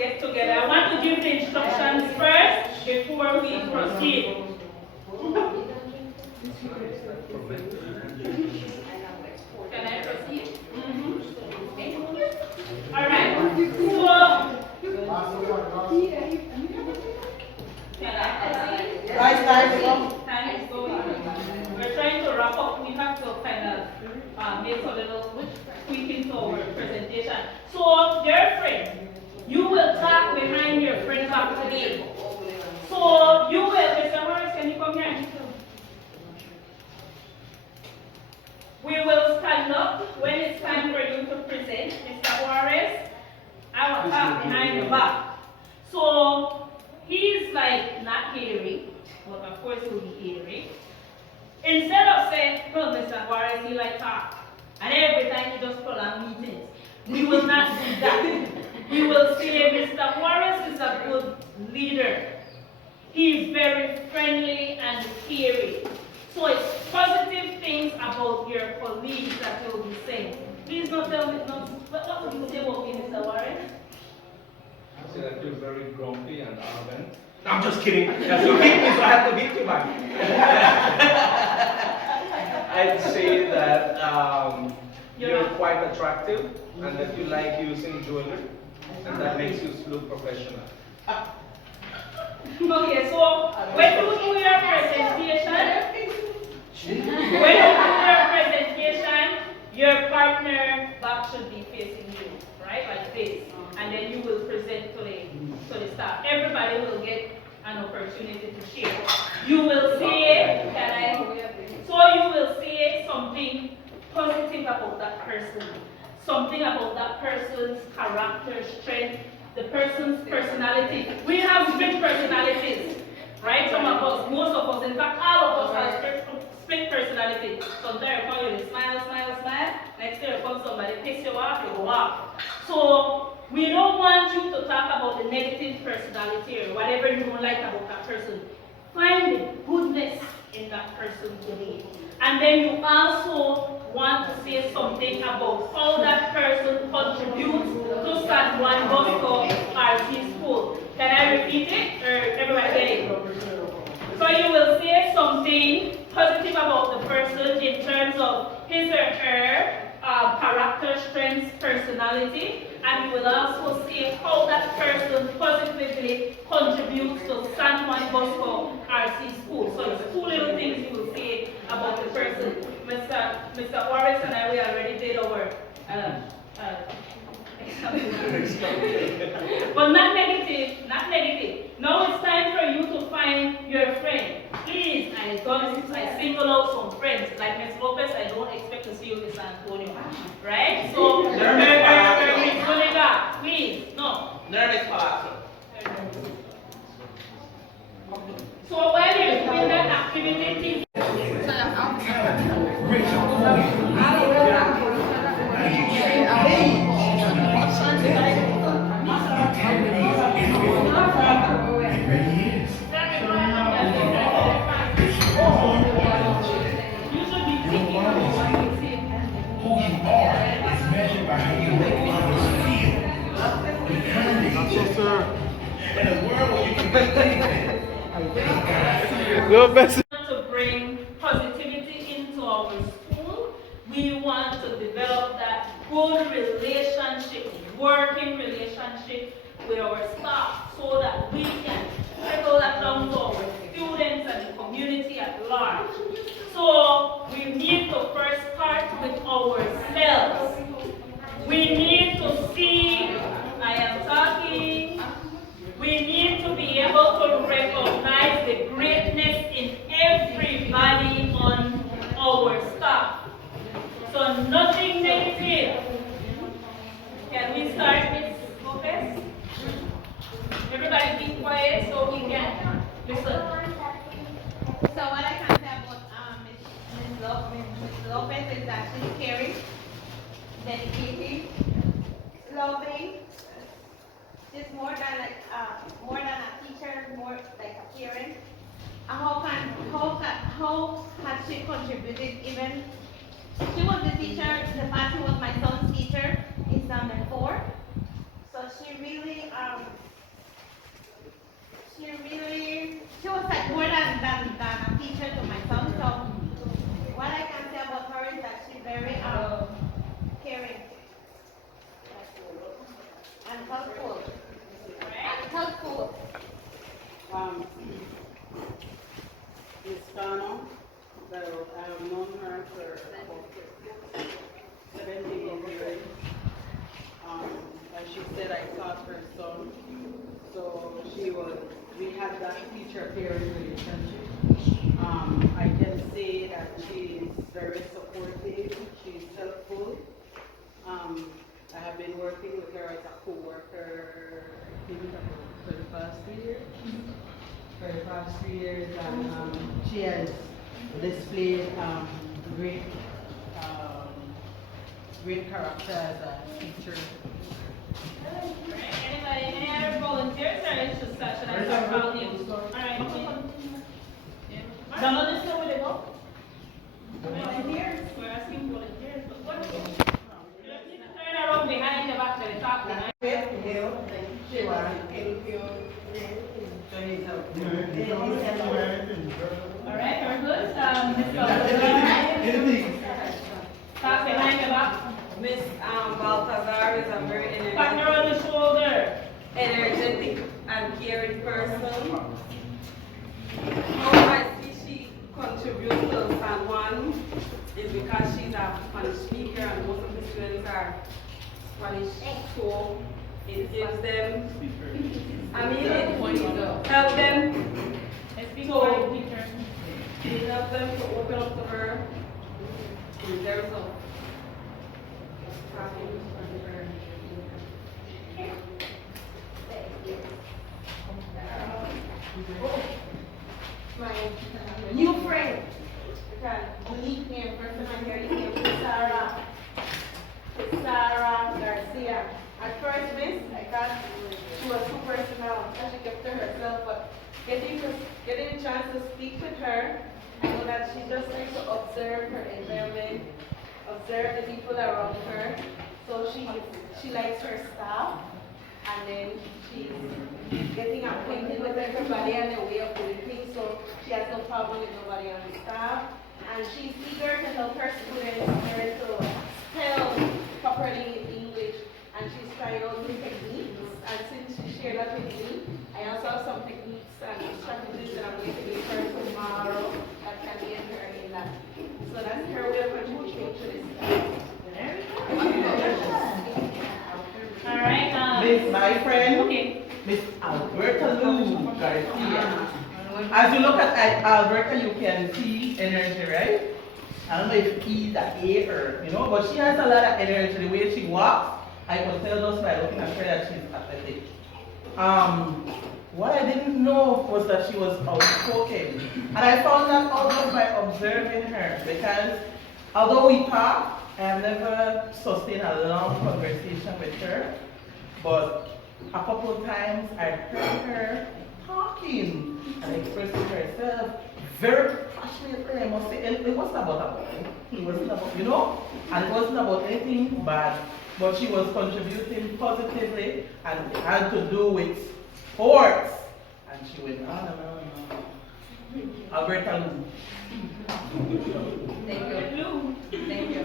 get together. I want to give the instructions first before we proceed. Can I proceed? All right. Can I proceed? Time is going. We're trying to wrap up. We have to kind of make a little tweaking to our presentation. So, dear friend, you will talk behind your friend back today. So, you will, Mr. Juarez, can you come here? We will stand up when it's time for you to present. Mr. Juarez, I will talk behind your back. So, he's like not hearing, but of course he will be hearing. Instead of saying, well, Mr. Juarez, he like talk, and every time he just prolong meetings, we will not do that. We will say, Mr. Juarez is a good leader. He is very friendly and caring. So it's positive things about your colleagues that you'll be saying. Please don't tell me, what would you say about me, Mr. Juarez? I say that you're very grumpy and arrogant. No, I'm just kidding. That's you beat me, so I have to beat you back. I'd say that you're quite attractive and that you like using jewelry and that makes you look professional. Okay, so when you do your presentation, your partner back should be facing you, right, like this, and then you will present to the staff. Everybody will get an opportunity to share. You will say, so you will say something positive about that person, something about that person's character, strength, the person's personality. We have split personalities, right? Some of us, most of us, in fact, all of us have split personality. Sometimes you come, you smile, smile, smile. Next day you come, somebody picks you off, you go off. So we don't want you to talk about the negative personality or whatever you don't like about that person. Find the goodness in that person today. And then you also want to say something about how that person contributes to San Juan Bosco RC School. Can I repeat it? Or everybody get it? So you will say something positive about the person in terms of his or her character, strengths, personality, and you will also say how that person positively contributes to San Juan Bosco RC School. So it's two little things you will say about the person. Mr. Juarez and I, we already did our but not negative, not negative. Now it's time for you to find your friend. Please, I single out some friends. Like Ms. Lopez, I don't expect to see you in San Antonio. Right? So, Ms. Boliga, please, no. So while you're doing that activity, to bring positivity into our school. We want to develop that good relationship, working relationship with our staff so that we can trickle that down to our students and the community at large. So we need to first start with ourselves. We need to see, I am talking, we need to be able to recognize the greatness in everybody on our staff. So nothing negative. Can we start, Ms. Lopez? Everybody be quiet so we can listen. So what I can say about Ms. Lopez is that she's caring, dedicated, loving. She's more than a teacher, more like a parent. And how has she contributed? Even she was the teacher. The past was my son's teacher in standard 4. So she was like more than a teacher to my son. So what I can say about her is that she's very caring and helpful. Miss Donna, I have known her for about 17 years. As she said, I taught her son. So we had that teacher-parent relationship. I can say that she's very supportive, she's helpful. I have been working with her as a co-worker, I think for the past 3 years. For the past 3 years, and she has displayed great character as a teacher. Any other volunteers, or it's just that should I start calling you? All right. Someone is still with it, go? Volunteers? We're asking volunteers, but what? You need to turn around behind the back of the top. All right, we're good. Stop behind the back. Miss Baltazar is a very Partner on the shoulder. energetic and caring person. How I see she contributes to San Juan is because she's a Spanish speaker and most of the students are Spanish, so it gives them, it help them it helps them to open up to her in terms of My new friend, unique name, first time I hear his name, Sarah Garcia. At first, miss, I thought she was too personal, and she kept to herself, but getting a chance to speak with her, I know that she just likes to observe her environment, observe the people around her. So she likes her staff, and then she's getting acquainted with everybody and the way of doing things, so she has no problem with nobody on the staff. And she's eager to help her students learn to spell properly in English, and she's trying out new techniques. And since she shared that with me, I also have some techniques and strategies that I'm going to give her tomorrow that can aid her in that. So that's her way of contributing to this stuff. All right. Miss, my friend, Okay. Miss Alberta Lou Garcia. As you look at Alberta, you can see energy, right? I don't know if E the A or, but she has a lot of energy. The way she walks, I could tell just by looking at her that she's athletic. What I didn't know was that she was outspoken. And I found that out just by observing her, because although we talk, I have never sustained a long conversation with her, but a couple of times I heard her talking and expressing herself very passionately, I must say. And it wasn't about a boy. It wasn't about, and it wasn't about anything bad, but she was contributing positively, and it had to do with sports. And she went on and on and on. Alberta Lou. thank you. Thank you.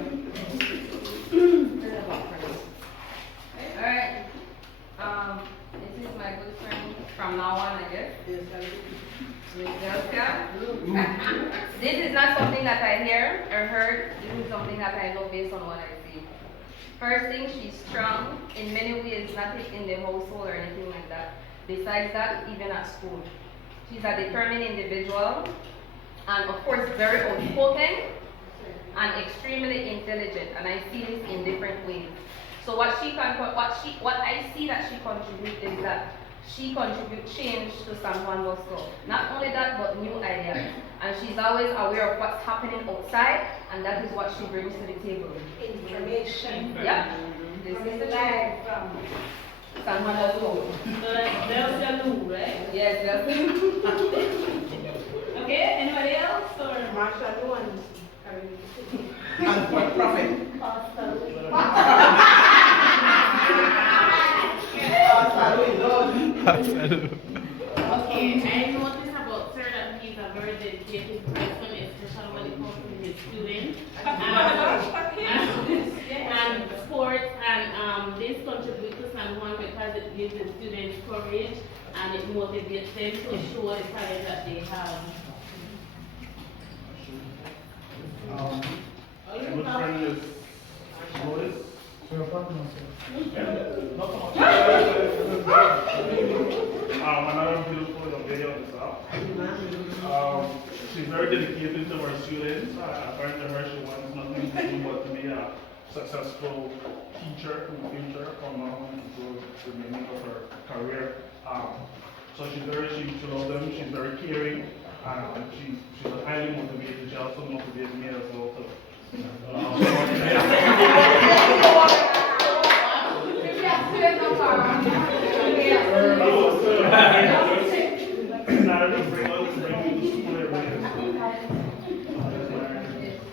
Alright. This is my good friend from now on, I guess. Miss Jessica. This is not something that I hear or heard. This is something that I know based on what I see. First thing, she's strong in many ways, not in the household or anything like that. Besides that, even at school. She's a determined individual, and of course very outspoken and extremely intelligent, and I see this in different ways. So what I see that she contributes is that she contributes change to San Juan Bosco. Not only that, but new ideas. And she's always aware of what's happening outside, and that is what she brings to the table. Information. Yeah. This is the live from San Juan Bosco. So there's the Lou, right? Yes, that's Okay, anybody else or? Marsha Lou and And for profit. Pastor Lou. Okay, I noticed about Sir that he's a very dedicated person, especially when it comes to his students. And sports, and this contributes to San Juan because it gives the students courage and it motivates them to show the talent that they have. My good friend is Juarez. Another beautiful young lady on the south. She's very dedicated to her students. According to her, she wants nothing to do but to be a successful teacher in the future from now on to the remaining of her career. So she loves them. She's very caring. She's highly motivated. She also motivates me as well.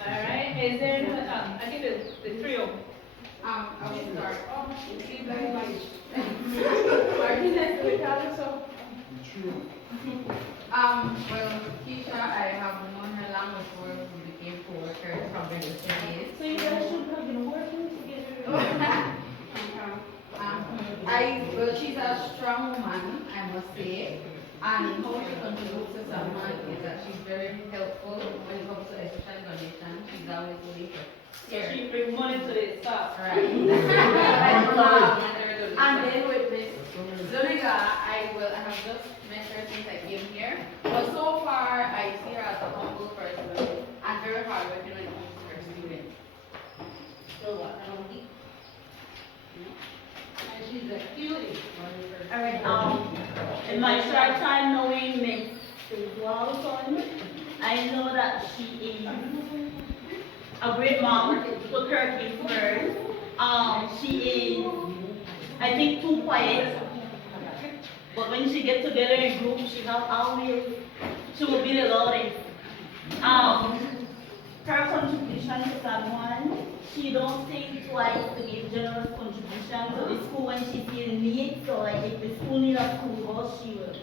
Alright, is there, I think the trio. I will start. Well, Keisha, I have known her long before we became co-workers from the days. So you guys should have been working together. Well, she's a strong woman, I must say, and how she contributes to someone is that she's very helpful when it comes to especially donation. She's always willing to share. She bring money to the staff. Right. And then with Miss Zuniga, I have just met her since I came here, but so far I see her as a humble person and very hardworking when it comes to her students. So what? I don't think. And she's a cutie. Alright, in my short time knowing Miss Walton, I know that she is a great mom, put her kids first. She is, I think, too quiet. But when she gets together in group, she will be the loudest. Her contribution to someone, she don't think twice to give generous contribution to the school when she feels need. So like if the school needs a school bus, she will.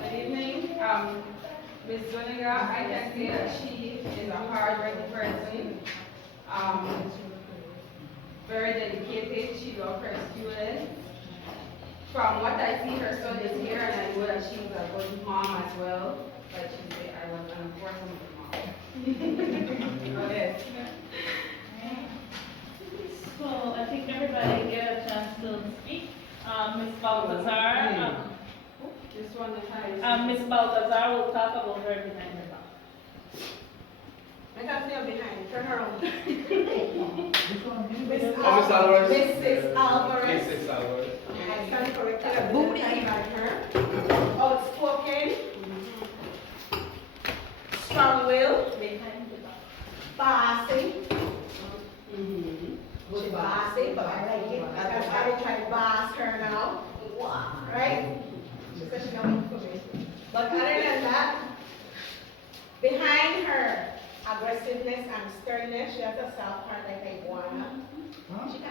Good evening. Ms. Zuniga, I can say that she is a hard-working person, very dedicated. She loves her students. From what I see, her son is here, and I know that she's a good mom as well. But she said I was an unfortunate mom. Yes. So I think everybody get a chance to speak. Ms. Baltazar, This one is high. Ms. Baltazar will talk about her behind her back. I can see her behind, turn around. Miss Alvarez. Mrs. Alvarez. Mrs. Alvarez. I stand corrected at the time like her. Outspoken. Strong-willed. Bossy. She's bossy, but I like it. I try to boss her now. Right? She said she don't for me. But other than that, behind her aggressiveness and sternness, she has a soft heart like a iguana. She can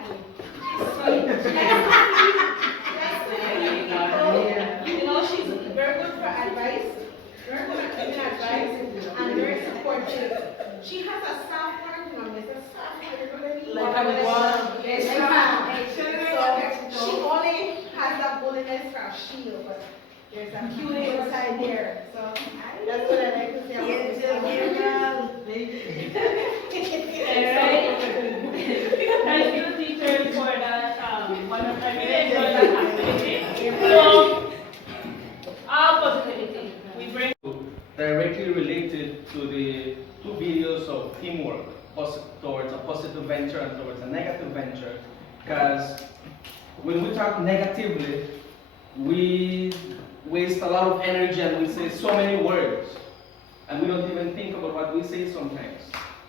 you know, she's very good for advice, very good at giving advice, and very supportive. She has a soft heart, you know, it's a soft heart, you know what I mean? Like a iguana. So she only has that bulliness for a shield, but there's a cutie inside there. So that's what I like to say about Thank you, teachers, for that. I really enjoyed that activity. So, all positivity. We bring Directly related to the two videos of teamwork towards a positive venture and towards a negative venture. Because when we talk negatively, we waste a lot of energy and we say so many words. And we don't even think about what we say sometimes.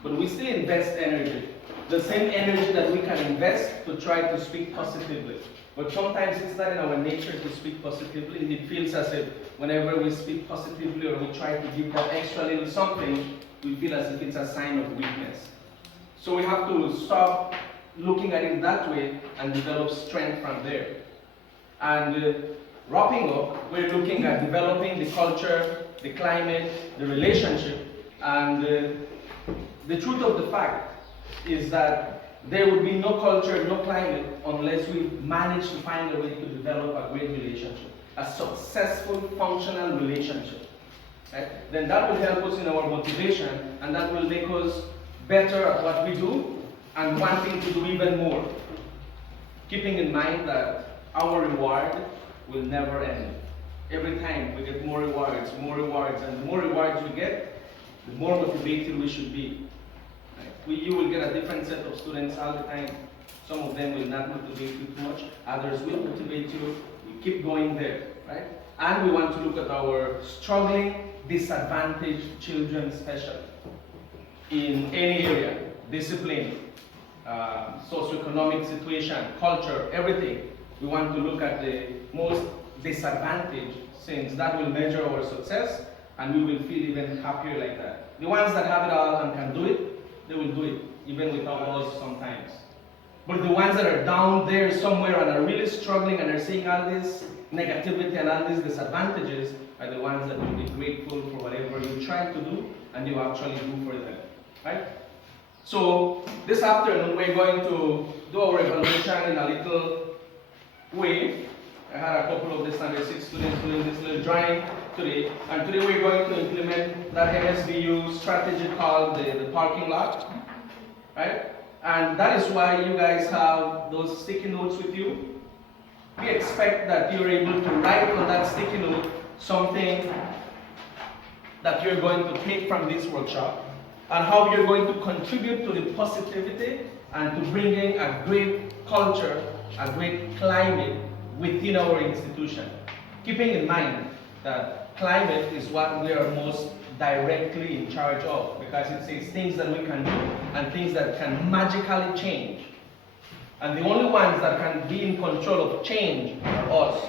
But we still invest energy. the same energy that we can invest to try to speak positively. But sometimes it's not in our nature to speak positively. It feels as if whenever we speak positively or we try to give that extra little something, we feel as if it's a sign of weakness. So we have to stop looking at it that way and develop strength from there. And wrapping up, we're looking at developing the culture, the climate, the relationship, and the truth of the fact is that there would be no culture, no climate, unless we manage to find a way to develop a great relationship, a successful, functional relationship. Right? Then that will help us in our motivation, and that will make us better at what we do and wanting to do even more. Keeping in mind that our reward will never end. Every time we get more rewards, and the more rewards we get, the more motivated we should be. Right? You will get a different set of students all the time. Some of them will not motivate you too much, others will motivate you. We keep going there, right? And we want to look at our struggling, disadvantaged children especially. In any area, discipline, socioeconomic situation, culture, everything. We want to look at the most disadvantaged, since that will measure our success and we will feel even happier like that. The ones that have it all and can do it, they will do it, even without us sometimes. But the ones that are down there somewhere and are really struggling and are seeing all this negativity and all these disadvantages are the ones that will be grateful for whatever you try to do and you actually do for them. Right? So this afternoon we're going to do our evaluation in a little way. I had a couple of the standard 6 students doing this little drawing today, and today we're going to implement that MSBU strategy called the parking lot, right? And that is why you guys have those sticky notes with you. We expect that you're able to write on that sticky note something that you're going to take from this workshop, and how you're going to contribute to the positivity and to bringing a great culture, a great climate within our institution. Keeping in mind that climate is what we are most directly in charge of, because it says things that we can do and things that can magically change. And the only ones that can be in control of change are us.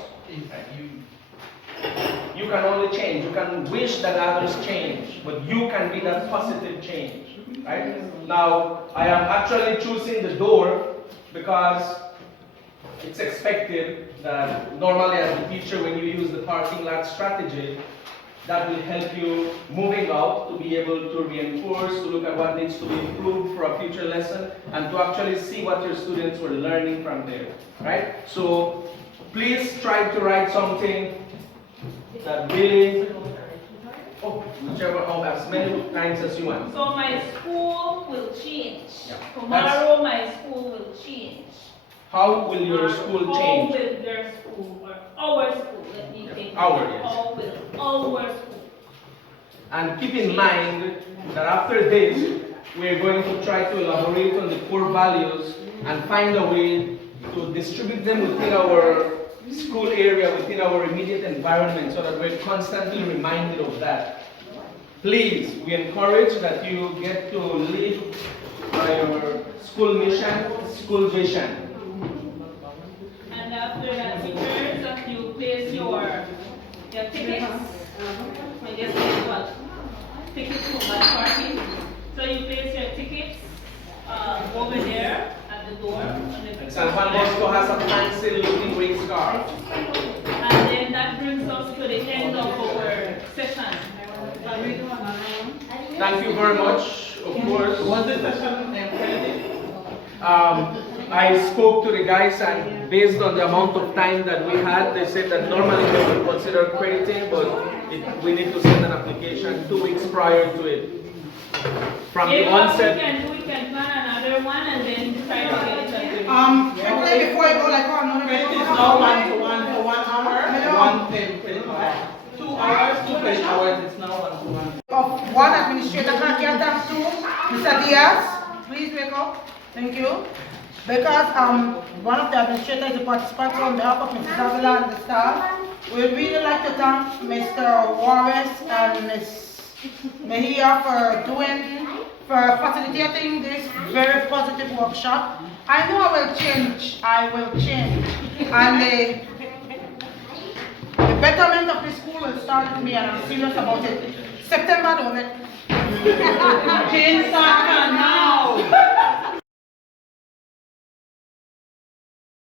You can only change. You can wish that others change, but you can be that positive change. Right? Now, I am actually choosing the door because it's expected that normally as a teacher, when you use the parking lot strategy, that will help you moving out to be able to reinforce, to look at what needs to be improved for a future lesson, and to actually see what your students were learning from there. Right? So please try to write something that really, as many times as you want. So my school will change. Yeah. Tomorrow my school will change. How will your school change? How will your school, or our school, let me take Our, yes. How will our school? And keep in mind that after this, we are going to try to elaborate on the core values and find a way to distribute them within our school area, within our immediate environment, so that we're constantly reminded of that. Please, we encourage that you get to live by your school mission, school vision. And after that, teachers, that you place your tickets, I guess it's what? Tickets to my parking. So you place your tickets over there at the door. San Juan Bosco has a fancy looking green scarf. And then that brings us to the end of our session. Thank you very much, of course. Was the session accredited? I spoke to the guys, and based on the amount of time that we had, they said that normally they would consider crediting, but we need to send an application 2 weeks prior to it. From the onset. We can plan another one and then try to get it done. Before I go, like, Credit is now 1 to 1 for 1 hour, 1 credit hour. 2 hours, 2 credit hours, it's now 1 to 1. of one administrator can get that to Mr. Diaz. Please wake up. Thank you. Because one of the administrators is a participant on behalf of Mrs. Avila and the staff. We would really like to thank Mr. Juarez and Ms. Mejia for for facilitating this very positive workshop. I know I will change. And the betterment of the school will start with me, and I'm serious about it. September, don't it? Change